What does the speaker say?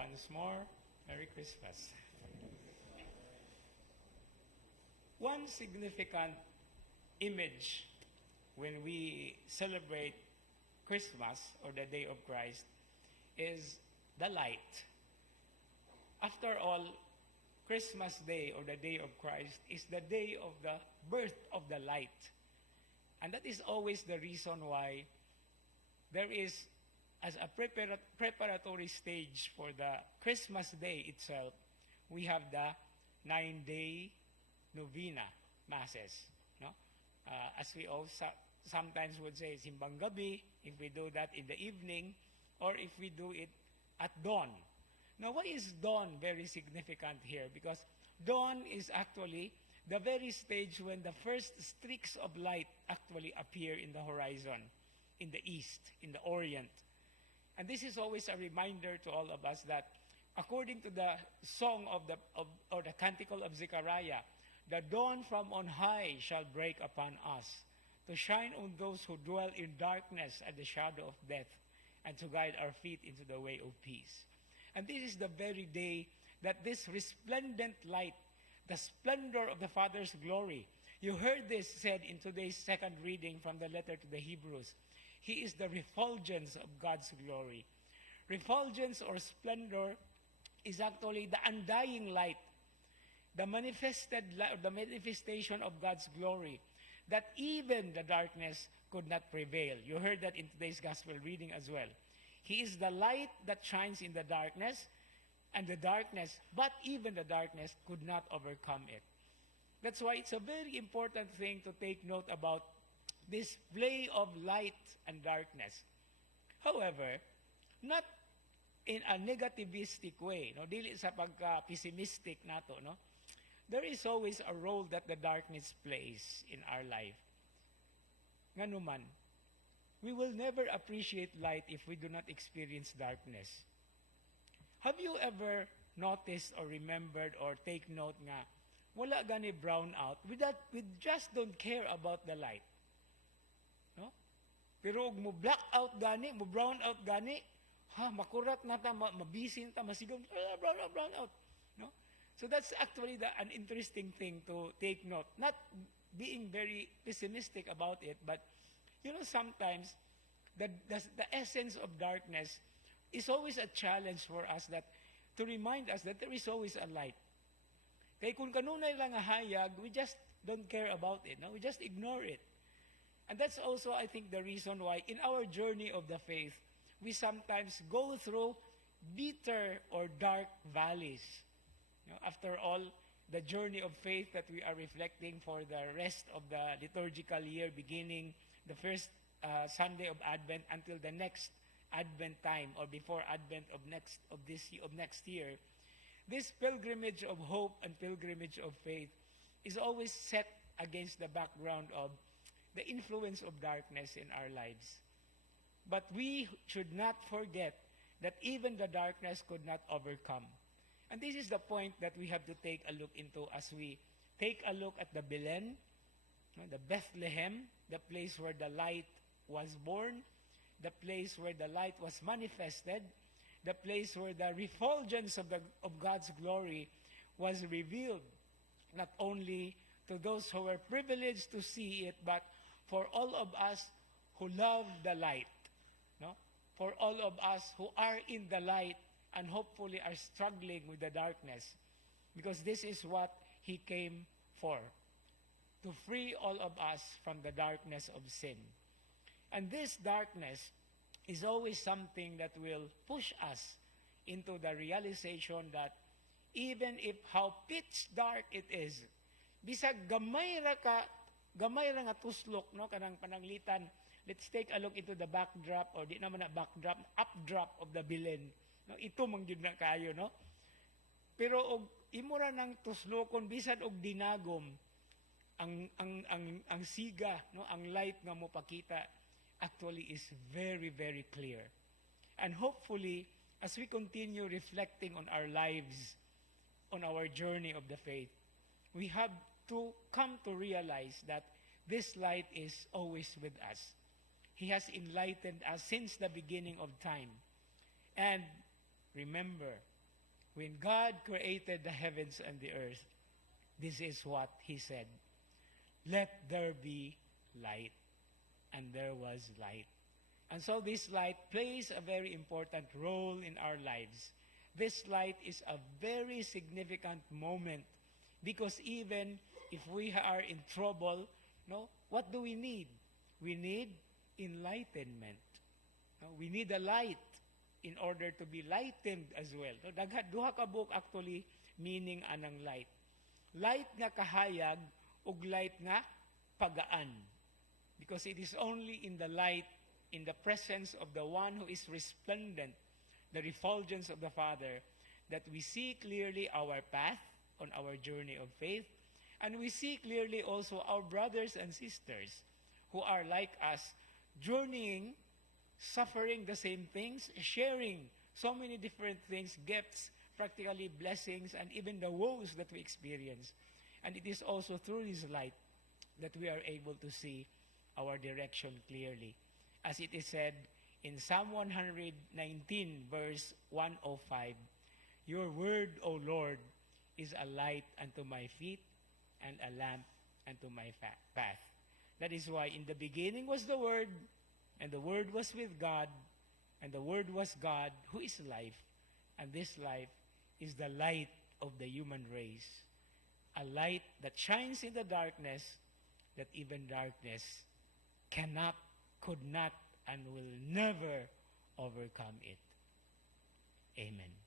Once more, Merry Christmas. One significant image when we celebrate Christmas or the day of Christ is the light. After all, Christmas Day or the day of Christ is the day of the birth of the light. And that is always the reason why there is, as a preparatory stage for the Christmas Day itself, we have the 9-day novena masses. No? As we also sometimes would say, simbang gabi, if we do that in the evening, or if we do it at dawn. Now, why is dawn very significant here? Because dawn is actually the very stage when the first streaks of light actually appear in the horizon, in the east, in the orient. And this is always a reminder to all of us that according to the song or the canticle of Zechariah, the dawn from on high shall break upon us, to shine on those who dwell in darkness and the shadow of death, and to guide our feet into the way of peace. And this is the very day that this resplendent light, the splendor of the Father's glory, you heard this said in today's second reading from the letter to the Hebrews. He is the refulgence of God's glory. Refulgence or splendor is actually the undying light, the manifestation of God's glory, that even the darkness could not prevail. You heard that in today's gospel reading as well. He is the light that shines in the darkness, and the darkness, but even the darkness could not overcome it. That's why it's a very important thing to take note about this play of light and darkness. However, not in a negativistic way, no, dili sa pagka-pessimistic nato, no. There is always a role that the darkness plays in our life. Nganuman, we will never appreciate light if we do not experience darkness. Have you ever noticed or remembered or take note nga wala gani brown out? We just don't care about the light. No? Pero mo black out gani, mo brown out gani, makurat na ta, mabisin ta, masigaw, brown out. No? So that's actually an interesting thing to take note. Not being very pessimistic about it, but sometimes the essence of darkness is always a challenge for us, that to remind us that there is always a light. Kaya kung kanunay lang a hayag, we just don't care about it. No? We just ignore it. And that's also, I think, the reason why in our journey of the faith, we sometimes go through bitter or dark valleys. After all, the journey of faith that we are reflecting for the rest of the liturgical year, beginning the first Sunday of Advent until the next Advent time, or before Advent of next year, this pilgrimage of hope and pilgrimage of faith is always set against the background of the influence of darkness in our lives. But we should not forget that even the darkness could not overcome. And this is the point that we have to take a look into as we take a look at the Belen, the Bethlehem, the place where the light was born, the place where the light was manifested, the place where the refulgence of God's glory was revealed, not only to those who were privileged to see it, but for all of us who love the light, no? For all of us who are in the light and hopefully are struggling with the darkness, because this is what He came for, to free all of us from the darkness of sin. And this darkness is always something that will push us into the realization that even if how pitch dark it is, bisag gamay ra nga tuslok, no, kanang pananglitan. Let's take a look into the backdrop, or di naman na backdrop, updrop of the Belen. No, ito man gyud na kayo, no? Pero og imura ng tuslokon bisan og dinagom ang siga, no, ang light nga mo pakita actually is very, very clear. And hopefully, as we continue reflecting on our lives, on our journey of the faith, we have to come to realize that this light is always with us. He has enlightened us since the beginning of time. And remember, When God created the heavens and the earth, this is what He said, "Let there be light." And there was light. And so this light plays a very important role in our lives. This light is a very significant moment because even if we are in trouble, no, what do we need? We need enlightenment. No, we need a light in order to be lightened as well. No, duha ka book actually meaning anang light. Light nga kahayag ug light nga pagaan. Because it is only in the light, in the presence of the one who is resplendent, the refulgence of the Father, that we see clearly our path on our journey of faith, and we see clearly also our brothers and sisters who are like us, journeying, suffering the same things, sharing so many different things, gifts, practically blessings, and even the woes that we experience. And it is also through this light that we are able to see our direction clearly. As it is said in Psalm 119, verse 105, "Your word, O Lord, is a light unto my feet and a lamp unto my path." That is why in the beginning was the Word, and the Word was with God, and the Word was God, who is life. And this life is the light of the human race. A light that shines in the darkness, that even darkness cannot, could not, and will never overcome it. Amen.